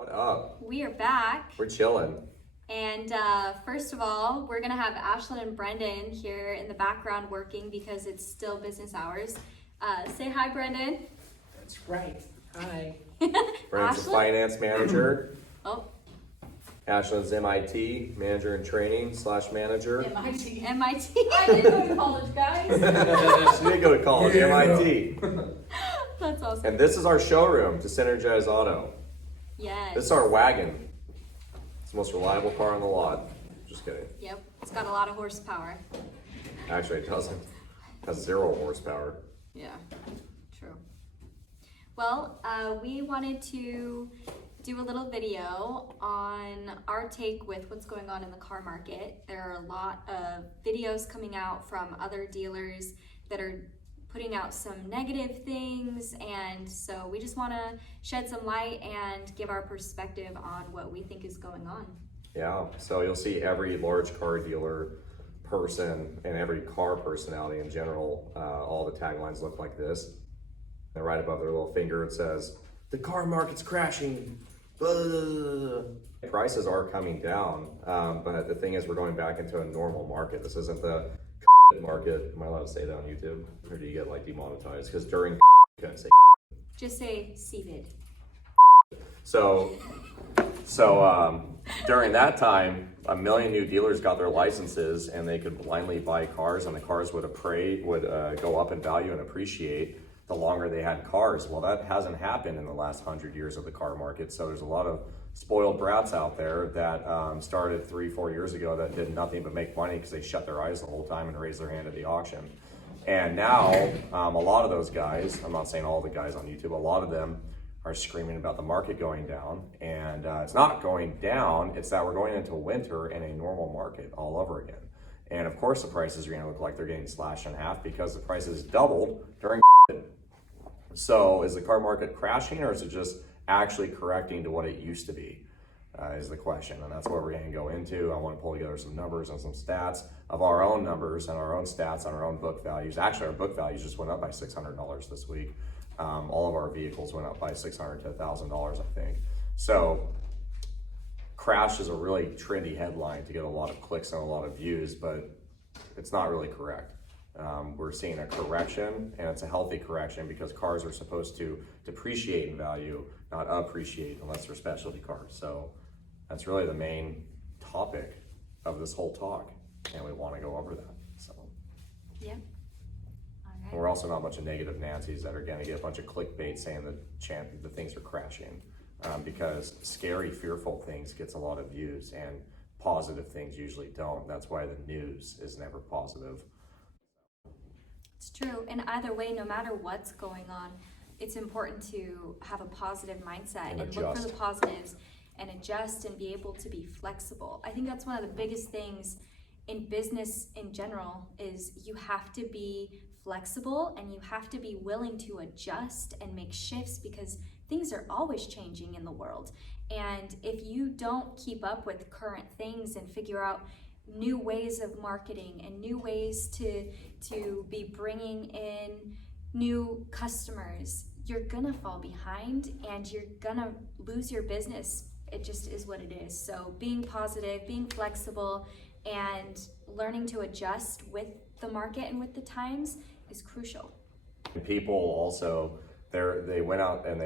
What up? We are back. We're chilling. And first of all, we're going to have Ashlyn and Brendan here in the background working because it's still business hours. Say hi, Brendan. That's right. Hi. Brandon's a Ashlyn? finance manager. Oh, Ashlyn's MIT manager in training / manager. MIT. I did go to college, guys. She did go to college, MIT. That's awesome. And this is our showroom to Synergize Auto. Yes. This is our wagon. It's the most reliable car on the lot. Just kidding. Yep. It's got a lot of horsepower. Actually, it doesn't. It has 0 horsepower. Yeah. True. Well, we wanted to do a little video on our take with what's going on in the car market. There are a lot of videos coming out from other dealers that are putting out some negative things, and so we just want to shed some light and give our perspective on what we think is going on. Yeah, so you'll see every large car dealer person and every car personality in general, all the taglines look like this. And right above their little finger it says, "The car market's crashing." Prices are coming down, but the thing is we're going back into a normal market. This isn't the market. Am I allowed to say that on YouTube? Or do you get like demonetized? Because during you couldn't say. Just say CVID. So during that time, 1 million new dealers got their licenses and they could blindly buy cars, and the cars would go up in value and appreciate the longer they had cars. Well, that hasn't happened in the last 100 years of the car market. So there's a lot of spoiled brats out there that started 3-4 years ago that did nothing but make money because they shut their eyes the whole time and raised their hand at the auction. And now a lot of those guys, I'm not saying all the guys on YouTube, a lot of them are screaming about the market going down, and it's not going down, it's that we're going into winter in a normal market all over again. And of course the prices are going to look like they're getting slashed in half because the prices doubled during COVID. So is the car market crashing, or is it just actually correcting to what it used to be, is the question. And that's what we're going to go into. I want to pull together some numbers and some stats of our own numbers and our own stats on our own book values. Actually, our book values just went up by $600 this week. All of our vehicles went up by $600 to $1,000, I think. So crash is a really trendy headline to get a lot of clicks and a lot of views, but it's not really correct. We're seeing a correction, and it's a healthy correction because cars are supposed to depreciate in value, not appreciate unless they're specialty cars. So that's really the main topic of this whole talk, and we want to go over that. So Yeah. and we're also not a bunch of negative Nancy's that are going to get a bunch of clickbait saying that the things are crashing, because scary, fearful things gets a lot of views, and positive things usually don't. That's why the news is never positive. It's true. And either way, no matter what's going on, it's important to have a positive mindset and look for the positives and adjust and be able to be flexible. I think that's one of the biggest things in business in general is you have to be flexible and you have to be willing to adjust and make shifts because things are always changing in the world. And if you don't keep up with current things and figure out new ways of marketing and new ways to be bringing in new customers, you're gonna fall behind and you're gonna lose your business. It just is what it is. So being positive, being flexible, and learning to adjust with the market and with the times is crucial. People also, they went out and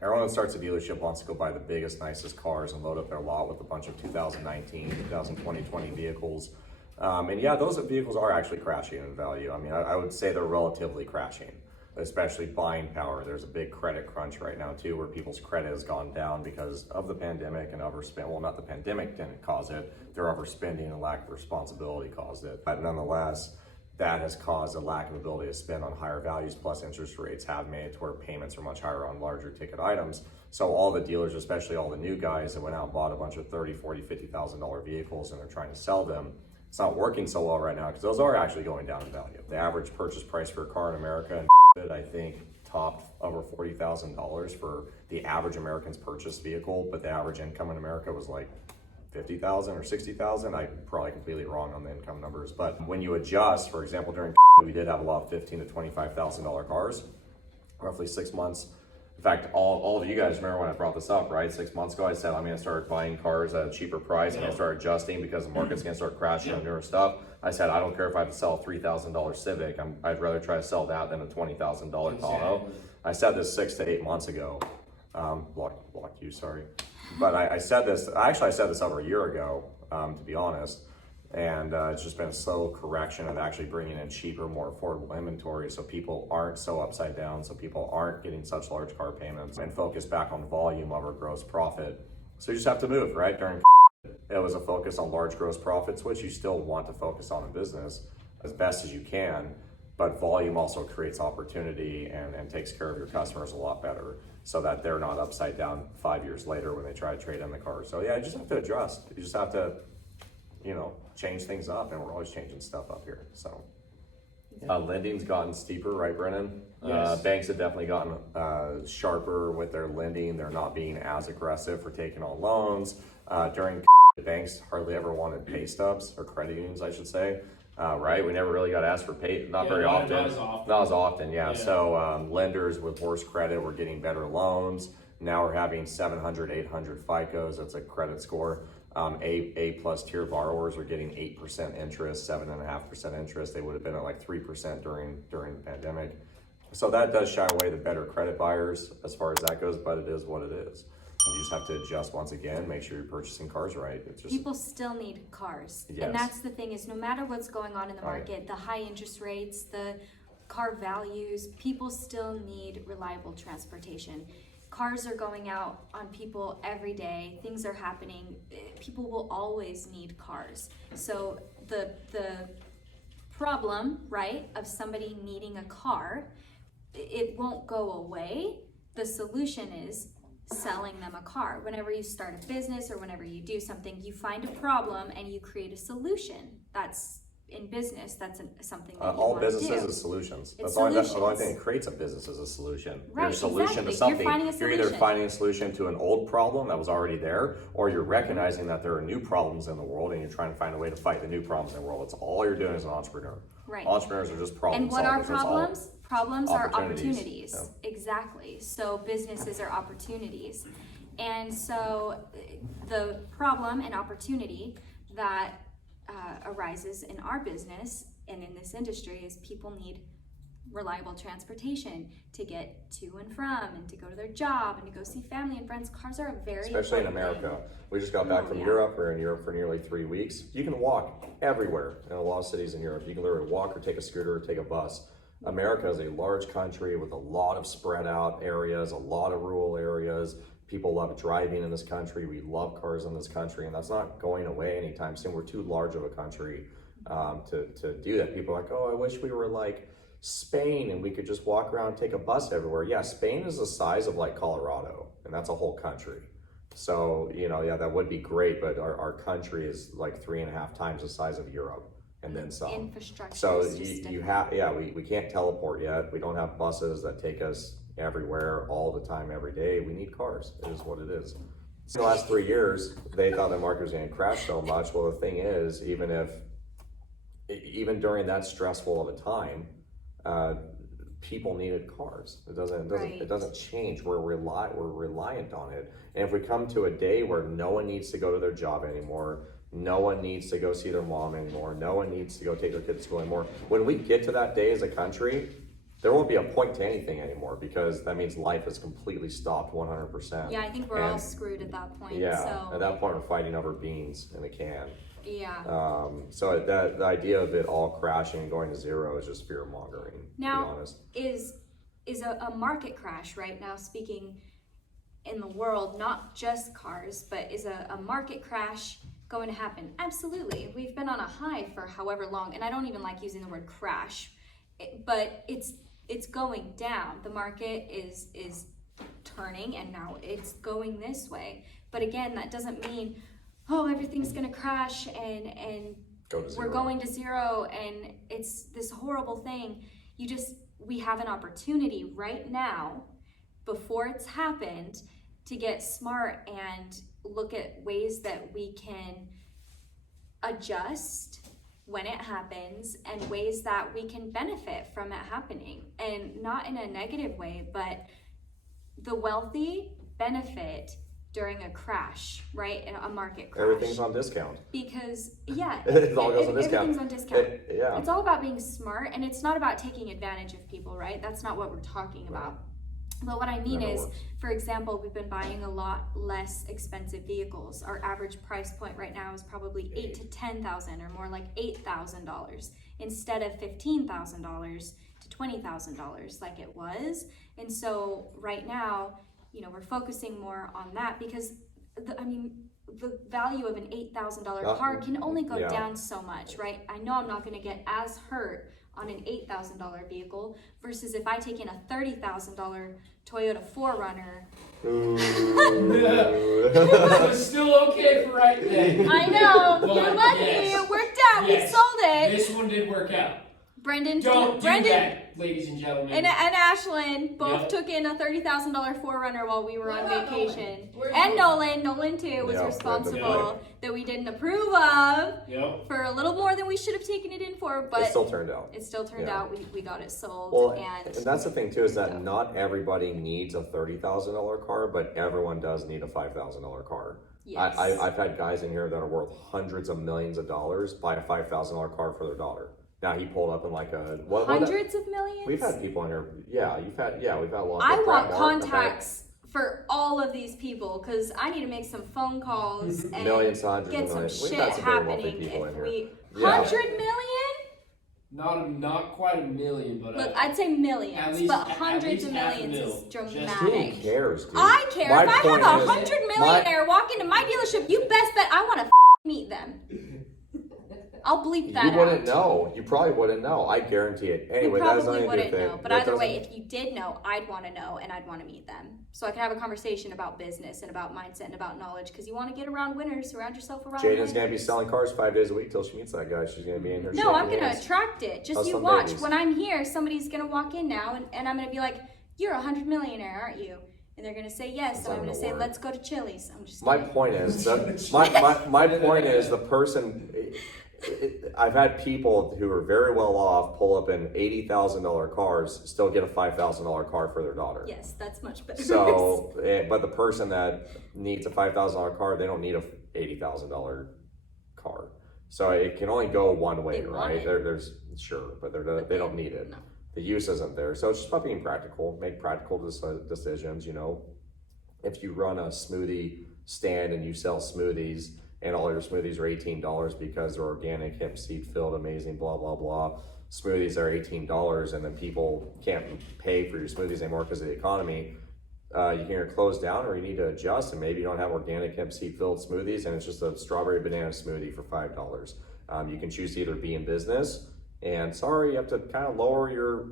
everyone that starts a dealership wants to go buy the biggest, nicest cars and load up their lot with a bunch of 2019, 2020 vehicles. And yeah, those vehicles are actually crashing in value. I mean, I would say they're relatively crashing, especially buying power. There's a big credit crunch right now too, where people's credit has gone down because of the pandemic and overspend. Well, not the pandemic didn't cause it, their overspending and lack of responsibility caused it. But nonetheless, that has caused a lack of ability to spend on higher values, plus interest rates have made it to where payments are much higher on larger ticket items. So all the dealers, especially all the new guys that went out and bought a bunch of $30,000, $40,000, $50,000 vehicles and they're trying to sell them, it's not working so well right now because those are actually going down in value. The average purchase price for a car in America, I think, topped over $40,000 for the average American's purchased vehicle, but the average income in America was like $50,000 or $60,000. I'm probably completely wrong on the income numbers, but when you adjust, for example, during we did have a lot of $15,000 to $25,000 cars, roughly 6 months In fact, all of you guys remember when I brought this up, right? 6 months ago, I said I'm going to start buying cars at a cheaper price. I'm going to start adjusting because the market's going to start crashing on newer stuff. I said I don't care if I have to sell a $3,000 Civic. I'd rather try to sell that than a $20,000 Tahoe. I said this 6 to 8 months ago. Block you, sorry. But I said this. Actually, I said this over a year ago, to be honest. And it's just been a slow correction of actually bringing in cheaper, more affordable inventory so people aren't so upside down, so people aren't getting such large car payments, and focus back on volume over gross profit. So you just have to move, right? During it was a focus on large gross profits, which you still want to focus on in business as best as you can, but volume also creates opportunity and takes care of your customers a lot better so that they're not upside down 5 years later when they try to trade in the car. So yeah, you just have to adjust. You just have to, change things up, and we're always changing stuff up here. So lending's gotten steeper, right, Brennan? Yes. Banks have definitely gotten sharper with their lending. They're not being as aggressive for taking on loans. During banks hardly ever wanted pay stubs, or credit unions, I should say. Right? We never really got asked for pay, not very often. Not as often. Not as often, yeah. So lenders with worse credit were getting better loans. Now we're having 700, 800 FICOs. That's a credit score. A plus tier borrowers are getting 8% interest, 7.5% interest. They would have been at like 3% during the pandemic. So that does shy away the better credit buyers as far as that goes, but it is what it is. And you just have to adjust once again, make sure you're purchasing cars right. It's just, people still need cars. Yes. And that's the thing, is no matter what's going on in the market, the high interest rates, the car values, people still need reliable transportation. Cars are going out on people every day. Things are happening. People will always need cars. So the problem, right, of somebody needing a car, it won't go away. The solution is selling them a car. Whenever you start a business or whenever you do something, you find a problem and you create a solution. That's in business, that's something that you all want to do. businesses is solutions. It's The only solutions. thing that creates a business is a solution. Right, You're a solution exactly. to something. You're finding a You're either solution. finding a solution to an old problem that was already there, or you're recognizing that there are new problems in the world and you're trying to find a way to fight the new problems in the world. That's all you're doing as an entrepreneur. Right. Entrepreneurs are just problem And what are solvers. That's all. problems? Problems are Opportunities. opportunities. Exactly. So businesses are opportunities. And so the problem and opportunity that arises in our business and in this industry is people need reliable transportation to get to and from, and to go to their job, and to go see family and friends. Cars are a very Especially in important America. thing. We just got back from yeah. Europe. We're in Europe for nearly 3 weeks. You can walk everywhere in a lot of cities in Europe. You can literally walk or take a scooter or take a bus. America is a large country with a lot of spread out areas, a lot of rural areas. People love driving in this country. We love cars in this country, and that's not going away anytime soon. We're too large of a country to do that. People are like, oh, I wish we were like Spain and we could just walk around and take a bus everywhere. Yeah, Spain is the size of like Colorado, and that's a whole country. So, yeah, that would be great, but our country is like 3.5 times the size of Europe, and then some. Infrastructure So is just you different. have, we can't teleport yet. We don't have buses that take us everywhere all the time, every day. We need cars. It is what it is. In the last 3 years, they thought the market was going to crash so much. Well, the thing is, even during that stressful of a time, people needed cars. It doesn't change. We're reliant on it. And if we come to a day where no one needs to go to their job anymore, no one needs to go see their mom anymore, no one needs to go take their kids to school anymore, when we get to that day as a country, there won't be a point to anything anymore, because that means life is completely stopped 100%. Yeah, I think we're all screwed at that point. Yeah, So, at that point we're fighting over beans in a can. yeah. So that the idea of it all crashing and going to zero is just fear mongering. To be Now, honest. is a market crash right now, speaking in the world, not just cars, but is a market crash going to happen? Absolutely. We've been on a high for however long, and I don't even like using the word crash, but it's going down. The market is turning, and now it's going this way. But again, that doesn't mean, oh, everything's gonna crash and Go to zero. we're going to zero and it's this horrible thing. We have an opportunity right now, before it's happened, to get smart and look at ways that we can adjust when it happens, and ways that we can benefit from it happening, and not in a negative way, but the wealthy benefit during a crash, right? In a market crash. Everything's on discount. Because, yeah, It all goes on discount. everything's on discount. Yeah. It's all about being smart, and it's not about taking advantage of people, right? That's not what we're talking about. But what I mean Never is, works. for example, we've been buying a lot less expensive vehicles. Our average price point right now is probably $8,000 to $10,000, or more like $8,000, instead of $15,000 to $20,000 like it was. And so right now, we're focusing more on that because the value of an $8,000 car can only go down so much, right? I know I'm not going to get as hurt on an $8,000 vehicle versus if I take in a $30,000 Toyota 4Runner. It was still okay for right now. I know, But you're lucky, yes. it worked out, Yes. we sold it. This one did work out. Brendan Don't do that, ladies and gentlemen. and Ashlyn both Yep. took in a $30,000 4Runner while we were What on about vacation. Nolan? And Nolan too was Yeah, responsible Nolan. that we didn't approve of Yep. for a little more than we should have taken it in for, but It still turned out. it still turned Yeah. out we got it sold. Well, and that's the thing too, is that Yeah. not everybody needs a $30,000 car, but everyone does need a $5,000 car. Yes. I've had guys in here that are worth hundreds of millions of dollars buy a $5,000 car for their daughter. Now he pulled up in like a hundreds of millions. We've had people in here. Yeah, we've had a lot. I Brett want Martin, contacts for all of these people because I need to make some phone calls and Millions, hundreds get of some millions. We've shit had some very wealthy happening. people in If here. we Yeah. 100 million, Not quite a million, but look, I'd say at millions, least- but at hundreds least of half a millions mil. is Just- Who dramatic. cares, dude? I care. My If I point have is- 100 millionaire walk into my dealership, you best bet I want to meet them. I'll bleep that You wouldn't out. know. You probably wouldn't know. I guarantee it. Anyway, You that has probably nothing to do wouldn't with it. know, but That either way, doesn't- if you did know, I'd want to know and I'd want to meet them. So I could have a conversation about business and about mindset and about knowledge because you want to get around winners, surround yourself around Jaden's winners. gonna be selling cars 5 days a week till she meets that guy. She's gonna be in here. No, I'm shaking gonna hands. attract it. Just you Hustle watch. babies. When I'm here, somebody's gonna walk in now and I'm gonna be like, "You're 100 millionaire, aren't you?" And they're gonna say yes. It's So I'm not gonna gonna say, work. "Let's go to Chili's." I'm just My kidding. point is, my point is the person. I've had people who are very well off pull up in $80,000 cars, still get a $5,000 car for their daughter. Yes, that's much better. So, but the person that needs a $5,000 car, they don't need a $80,000 car. So it can only go one way, They want right? it. There's sure, but they don't need it. No. The use isn't there. So it's just about being practical. Make practical decisions. If you run a smoothie stand and you sell smoothies, and all your smoothies are $18 because they're organic, hemp seed filled, amazing, blah blah blah. Smoothies are $18, and then people can't pay for your smoothies anymore because of the economy. You can either close down or you need to adjust, and maybe you don't have organic hemp seed filled smoothies, and it's just a strawberry banana smoothie for $5. You can choose to either be in business, and you have to kind of lower your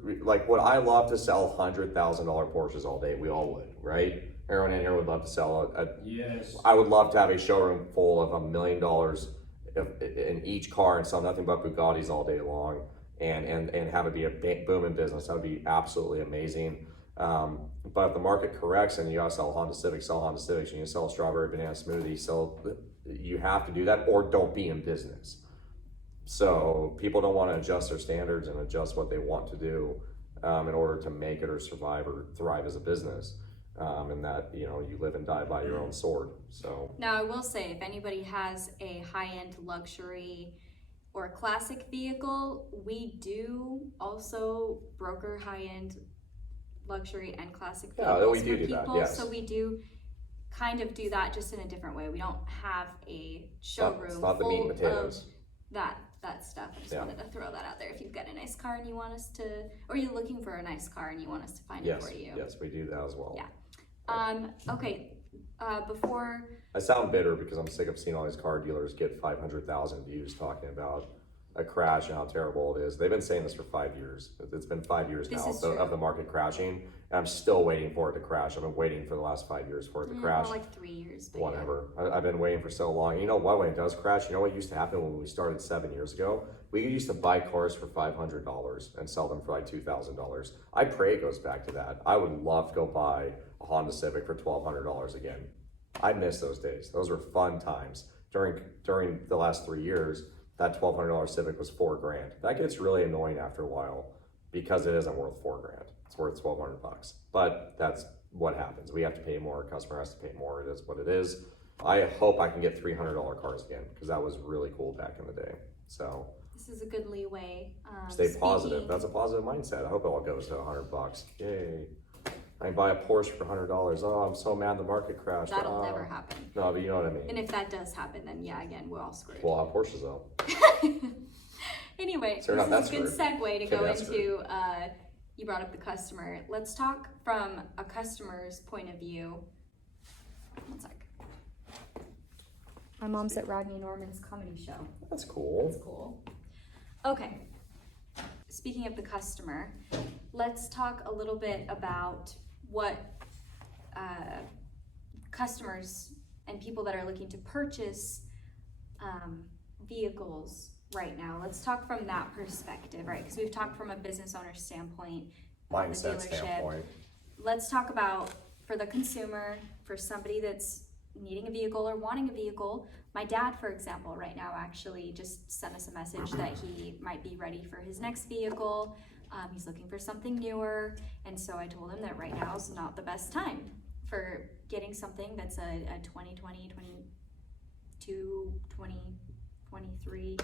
would I love to sell $100,000 Porsches all day? We all would, right? Everyone in here would love to sell Yes. I would love to have a showroom full of $1 million in each car and sell nothing but Bugattis all day long and have it be a booming business. That would be absolutely amazing. But if the market corrects and you gotta sell Honda Civics, and you sell a strawberry banana smoothie, you have to do that or don't be in business. So people don't want to adjust their standards and adjust what they want to do in order to make it or survive or thrive as a business. And that, you live and die by your own sword. So Now, I will say, if anybody has a high-end luxury or a classic vehicle, we do also broker high-end luxury and classic Yeah, vehicles we do for do that, people. yes. So we do kind of do that just in a different way. We don't have a showroom it's not the meat and full of potatoes. that stuff. I just Yeah. wanted to throw that out there. If you've got a nice car and you want us to, or you're looking for a nice car and you want us to find it Yes, for you. yes, we do that as well. Yeah. Okay. Before. I sound bitter because I'm sick of seeing all these car dealers get 500,000 views talking about a crash and how terrible it is. They've been saying this for 5 years. It's been 5 years This now is true. of the market crashing, and I'm still waiting for it to crash. I've been waiting for the last 5 years for it to crash. More like 3 years. But yeah. Whatever. I've been waiting for so long. You know what? When it does crash, you know what used to happen when we started 7 years ago? We used to buy cars for $500 and sell them for like $2,000. I pray it goes back to that. I would love to go buy a Honda Civic for $1,200 again. I miss those days. Those were fun times. During the last 3 years, that $1,200 Civic was $4,000. That gets really annoying after a while because it isn't worth $4,000. It's worth $1,200. But that's what happens. We have to pay more, customer has to pay more, it is what it is. I hope I can get $300 cars again, because that was really cool back in the day. So This is a good leeway. stay positive. That's a positive mindset. I hope it all goes to $100. Yay. I can buy a Porsche for $100. Oh, I'm so mad the market crashed. That'll never happen. No, but you know what I mean. And if that does happen, then yeah, again, we're all screwed. We'll have Porsches though. Anyway, So this not is a that good segue to Okay, go that's into, you brought up the customer. Let's talk from a customer's point of view. One sec. My mom's at Rodney Norman's comedy show. That's cool. That's cool. Okay. Speaking of the customer, let's talk a little bit about what customers and people that are looking to purchase vehicles right now. Let's talk from that perspective, right? Because we've talked from a business owner standpoint, Mindset dealership. standpoint. Let's talk about for the consumer, for somebody that's needing a vehicle or wanting a vehicle. My dad, for example, right now actually just sent us a message that he might be ready for his next vehicle. He's looking for something newer, and so I told him that right now is not the best time for getting something that's a 2020, 22, 2023.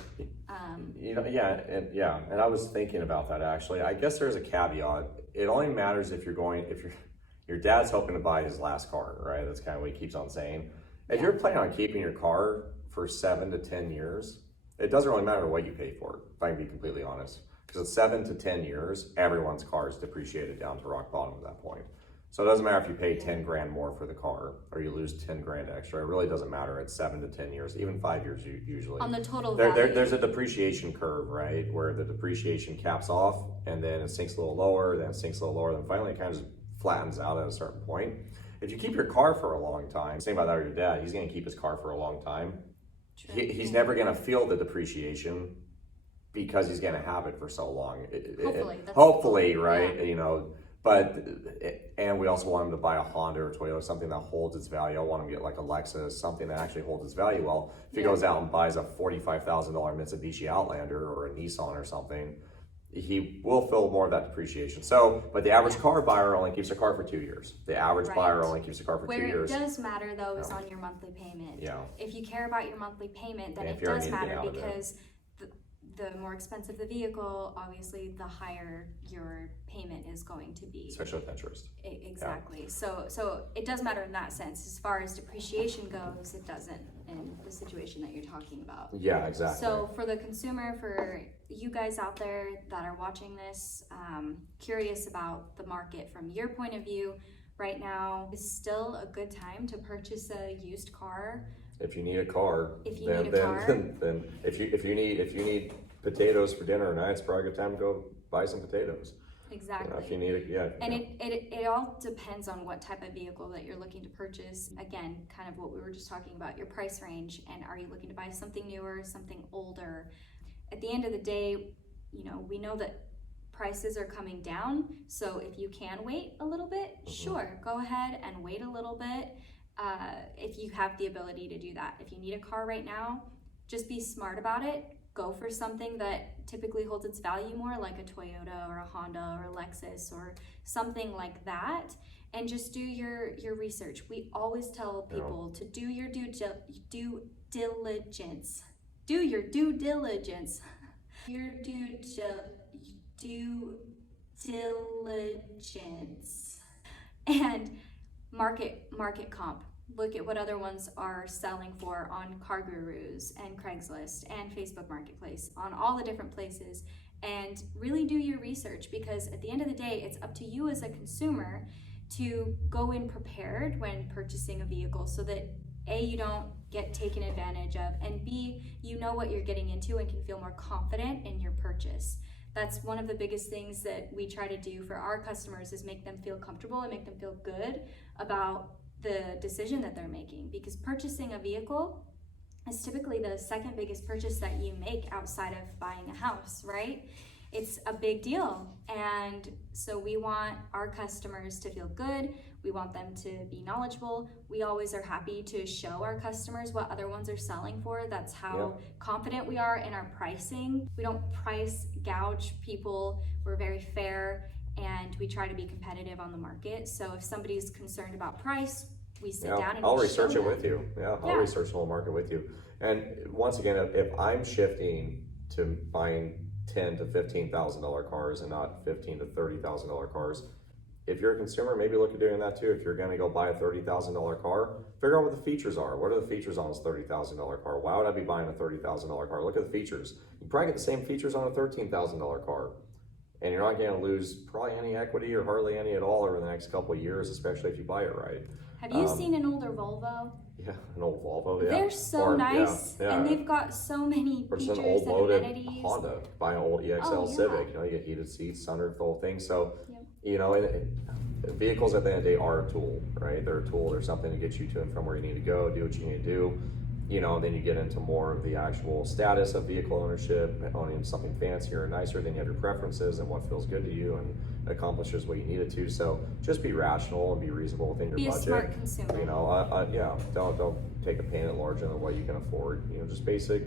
You know, and I was thinking about that actually. I guess there's a caveat. It only matters if your dad's hoping to buy his last car, right? That's kind of what he keeps on saying. If you're planning on keeping your car for 7 to 10 years, it doesn't really matter what you pay for it, if I can be completely honest. Because at 7 to 10 years, everyone's car is depreciated down to rock bottom at that point. So it doesn't matter if you pay 10 grand more for the car or you lose 10 grand extra. It really doesn't matter at 7 to 10 years, even 5 years usually. On the total value. There's a depreciation curve, right? Where the depreciation caps off and then it sinks a little lower, then it sinks a little lower, then finally it kind of just flattens out at a certain point. If you keep your car for a long time, same about that with your dad, he's gonna keep his car for a long time. He's never gonna feel the depreciation because he's gonna have it for so long. Hopefully, right? Yeah. You know, but, and we also want him to buy a Honda or Toyota, something that holds its value. I want him to get like a Lexus, something that actually holds its value well. If he goes out and buys a $45,000 Mitsubishi Outlander or a Nissan or something, he will feel more of that depreciation. So, but the average car buyer only keeps a car for 2 years. The average buyer only keeps a car for 2 years. Where it does matter though is on your monthly payment. Yeah. If you care about your monthly payment, then And it if you already does need to get matter out of it. because the more expensive the vehicle, obviously the higher your payment is going to be. Especially with interest. Exactly. Yeah. So it does matter in that sense. As far as depreciation goes, it doesn't in the situation that you're talking about. Yeah, exactly. So for the consumer, for you guys out there that are watching this, curious about the market from your point of view, right now is still a good time to purchase a used car. If you need a car, then if you need potatoes for dinner tonight, it's probably a good time to go buy some potatoes. Exactly. You know, if you need it, And it all depends on what type of vehicle that you're looking to purchase. Again, kind of what we were just talking about, your price range, and are you looking to buy something newer, something older? At the end of the day, you know, we know that prices are coming down, so if you can wait a little bit, sure, go ahead and wait a little bit if you have the ability to do that. If you need a car right now, just be smart about it. Go for something that typically holds its value more, like a Toyota or a Honda or a Lexus or something like that, and just do your research. We always tell people to do your due diligence. Do your due diligence. Your due diligence. And market comp. Look at what other ones are selling for on Car Gurus and Craigslist and Facebook Marketplace, on all the different places, and really do your research, because at the end of the day, it's up to you as a consumer to go in prepared when purchasing a vehicle so that A, you don't get taken advantage of, and B, you know what you're getting into and can feel more confident in your purchase. That's one of the biggest things that we try to do for our customers, is make them feel comfortable and make them feel good about the decision that they're making, because purchasing a vehicle is typically the second biggest purchase that you make outside of buying a house, right? It's a big deal, and so we want our customers to feel good. We want them to be knowledgeable. We always are happy to show our customers what other ones are selling for. That's how confident we are in our pricing. We don't price gouge people. We're very fair, and we try to be competitive on the market. So if somebody's concerned about price, we sit Yeah, down and I'll we research show it them. with you. Yeah, I'll Yeah. research the whole market with you. And once again, if I'm shifting to buying $10,000 to $15,000 cars and not $15,000 to $30,000 cars, if you're a consumer, maybe look at doing that too. If you're going to go buy a $30,000 car, figure out what the features are. What are the features on this $30,000 car? Why would I be buying a $30,000 car? Look at the features. You probably get the same features on a $13,000 car. And you're not going to lose probably any equity or hardly any at all over the next couple of years, especially if you buy it right. Have you seen an older Volvo? Yeah, an old Volvo. Yeah, They're so Or, nice, yeah, and yeah. they've got so many Or just an features old and loaded amenities. Honda. Buy an old EXL Oh, yeah. Civic. You know, you get heated seats, sunroof, the whole thing. So, Yep. you know, vehicles at the end of the day are a tool, right? They're a tool. They're something to get you to and from where you need to go, do what you need to do. You know, then you get into more of the actual status of vehicle ownership, owning something fancier and nicer. Then you have your preferences and what feels good to you and accomplishes what you need it to. So just be rational and be reasonable within your Be a budget. smart consumer. You know, yeah, don't take a payment larger than what you can afford. You know, just basic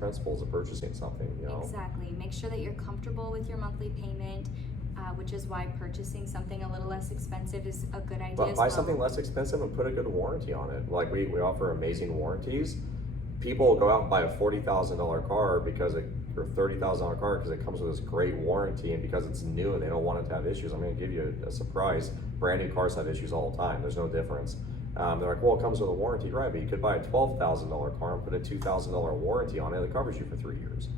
principles of purchasing something. You know, Exactly. Make sure that you're comfortable with your monthly payment, which is why purchasing something a little less expensive is a good idea but as buy well. something less expensive and put a good warranty on it. Like we offer amazing warranties. People go out and buy a $40,000 car or $30,000 car because it comes with this great warranty and because it's new and they don't want it to have issues. I'm going to give you a surprise. Brand new cars have issues all the time. There's no difference. They're like, well, it comes with a warranty, right? But you could buy a $12,000 car and put a $2,000 warranty on it that covers you for 3 years.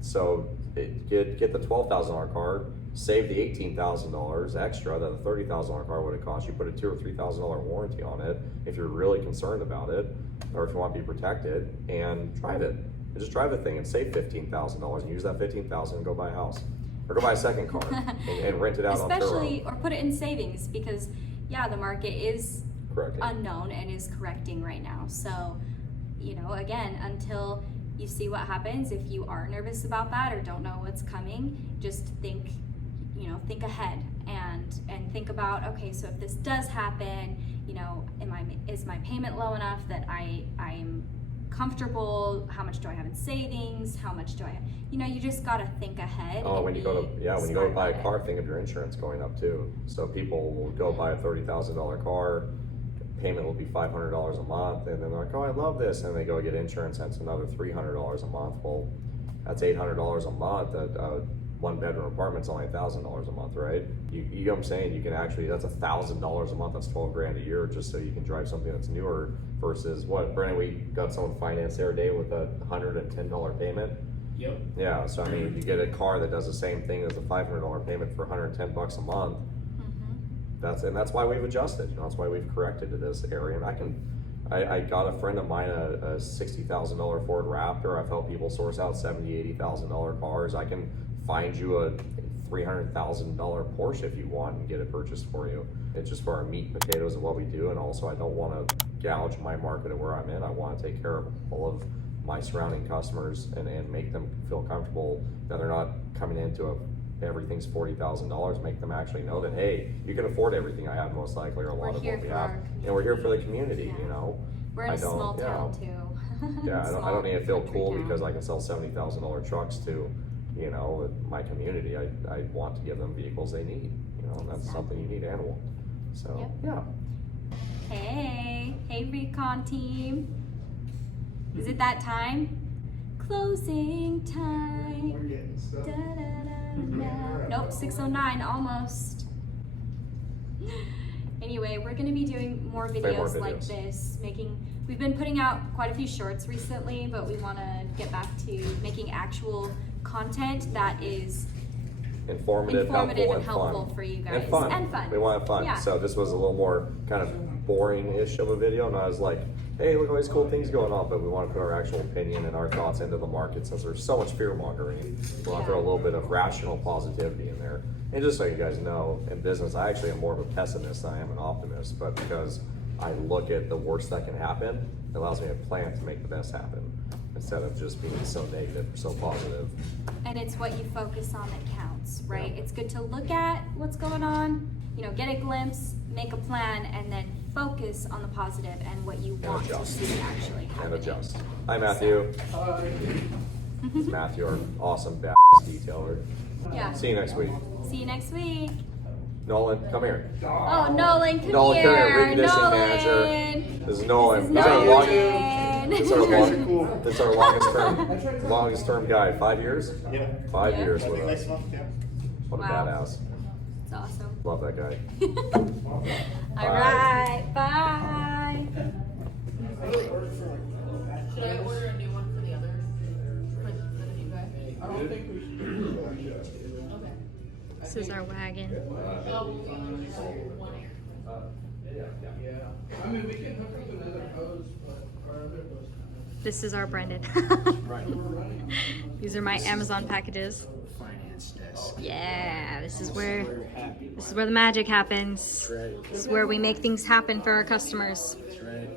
So get the $12,000 car, save the $18,000 extra that a $30,000 car would have cost you. Put a $2,000 or $3,000 warranty on it if you're really concerned about it, or if you want to be protected, and drive it. And just drive the thing and save $15,000 and use that $15,000 and go buy a house or go buy a second car and rent it out Especially, or put it in savings because, yeah, the market is Correct. unknown and is correcting right now. So, you know, again, until you see what happens, if you are nervous about that or don't know what's coming, just think ahead and think about, okay, so if this does happen, you know, is my payment low enough that I'm comfortable? How much do I have in savings? How much do I have? You know, you just gotta think ahead. Oh, and when you be go to buy smart a about car, it. think of your insurance going up too. So people will go buy a $30,000 car, payment will be $500 a month, and then they're like, oh, I love this, and they go get insurance, that's another $300 a month. Well, that's $800 a month. A one bedroom apartment's only $1,000 a month, right? You know what I'm saying? You can actually, that's $1,000 a month. That's $12,000 a year just so you can drive something that's newer versus what, Brandon, we got someone financed the other day with a $110 payment. Yep. Yeah, so I mean, you get a car that does the same thing as a $500 payment for $110 a month. That's why we've adjusted. You know, that's why we've corrected to this area. And I got a friend of mine a $60,000 Ford Raptor. I've helped people source out $70,000, $80,000 cars. I can find you a $300,000 Porsche if you want and get it purchased for you. It's just for our meat and potatoes of what we do, and also I don't want to gouge my market of where I'm in. I want to take care of all of my surrounding customers and make them feel comfortable that they're not coming into everything's $40,000. Make them actually know that, hey, you can afford everything I have most likely, or a lot of here what we for have. our And we're here for the community, Yeah. you know. We're in I a don't- small yeah. town too. Yeah, I Small don't need to feel country cool town. because I can sell $70,000 trucks to, you know, my community. I want to give them vehicles they need, you know, and that's something you need and want. So, Yep. yeah. Hey Recon team. Is it that time? Closing time. We're getting stuff. Da-da-da-da. Nope, 6:09, almost. Anyway, we're gonna be doing more videos like videos. this. We've been putting out quite a few shorts recently, but we wanna get back to making actual content that is Informative, and helpful helpful fun. for you guys. And fun. And fun. We want fun. Yeah. So this was a little more kind of boring-ish of a video, and I was like, hey, look at all these cool things going on, but we want to put our actual opinion and our thoughts into the market since there's so much fear-mongering. We want to throw a little bit of rational positivity in there. And just so you guys know, in business, I actually am more of a pessimist than I am an optimist, but because I look at the worst that can happen, it allows me to plan to make the best happen instead of just being so negative or so positive. And it's what you focus on that counts, right? It's good to look at what's going on, you know, get a glimpse, make a plan, and then focus on the positive and what you want to adjust. see actually happen. And adjust. Hi, Matthew. Uh, It's Matthew, our awesome badass detailer. Yeah. See you next week. See you next week. Nolan, come here. Oh, Nolan, come Nolan, here. come here. Reconditioning Nolan. manager. This is Nolan. This is This is our long- Nolan. This is our longest term guy. 5 years? Yeah. 5 Yeah. years I with think us. next month, yeah. What a Wow. badass. It's awesome. Love that guy. All right. Bye. Should I order a new one for the other? For the new guy? I don't think we should. Okay. This is our wagon. Oh, we'll only have one air. Yeah. I mean, we can hook up another hose, but our other hose. This is our Brendan. These are my Amazon packages. Finance desk. Yeah, this is We're where happy. the magic happens. That's right. This is where we make things happen for our customers. That's right.